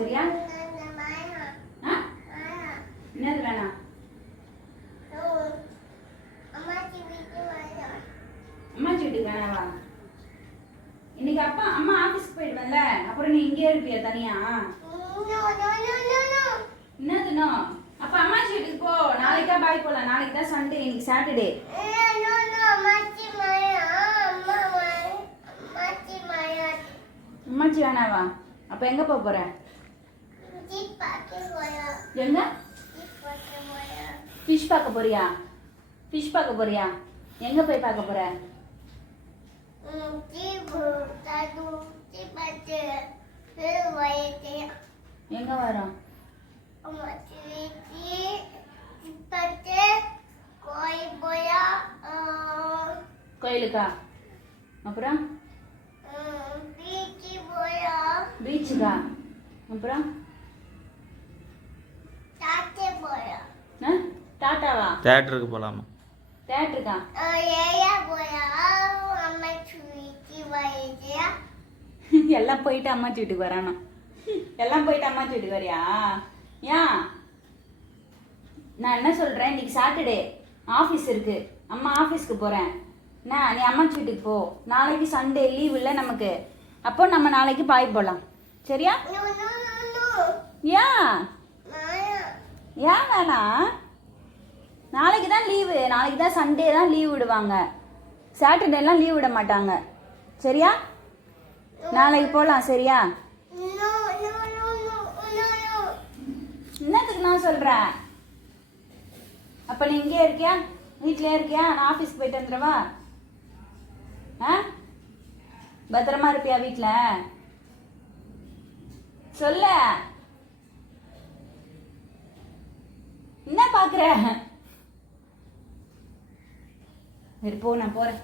சரியா? என்னது வேணாம்? அம்மாச்சி வீட்டுக்கு வேணாவா? இன்னைக்கு அம்மா ஆபீஸ்க்கு போயிடுவேன்ல, அப்புறம் நீ இங்கே இருப்பியா தனியா? என்னதுனோ? அப்ப அம்மாச்சி வீட்டுக்கு போ. நாளைக்கா பாய் போலாம். நாளைக்கு தான் சண்டே, இன்னைக்கு சாட்டர்டே. அம்மாச்சி வேணாவா? அப்ப எங்க போற? எங்க? ஃபிஷ் பார்க்க போறியா? ஃபிஷ் பார்க்க போறியா? எங்க போய் பார்க்க போற? எங்க வரோம்? கோயிலுக்கா? அப்புறம் பீச்சுக்கா? அப்புறம் டாட்டாவா? தியேட்டருக்கு போலாமா? தியேட்டருக்கா? எல்லாம் போயிட்டு அம்மாச்சி வீட்டுக்கு வரானா? எல்லாம் போயிட்டு அம்மாச்சி வீட்டுக்கு வரியா? ஏன்? நான் என்ன சொல்றேன், இன்னைக்கு சாட்டர்டே ஆஃபீஸ் இருக்கு, அம்மா ஆஃபீஸ்க்கு போறேன். என்ன நீ அம்மாச்சி வீட்டுக்கு போ. நாளைக்கு சண்டே லீவ் இல்லை நமக்கு. அப்போ நம்ம நாளைக்கு பாய் போகலாம். சரியா? ஏன் ஏன் வேணாம்? நாளைக்கு தான் லீவு. நாளைக்கு தான் சண்டே தான் லீவ் விடுவாங்க. சாட்டர்டேலாம் லீவ் விட மாட்டாங்க. சரியா? நாளைக்கு போகலாம். சரியா? என்னத்துக்கு நான் சொல்கிறேன்? அப்போ நீ இங்கே இருக்கியா? வீட்டிலே இருக்கியா? நான் ஆஃபீஸ்க்கு போயிட்டு வந்துடுவா? பத்திரமா இருப்பியா வீட்டில்? சொல்ல. என்ன பார்க்குற? போ, நான் போகிறேன்.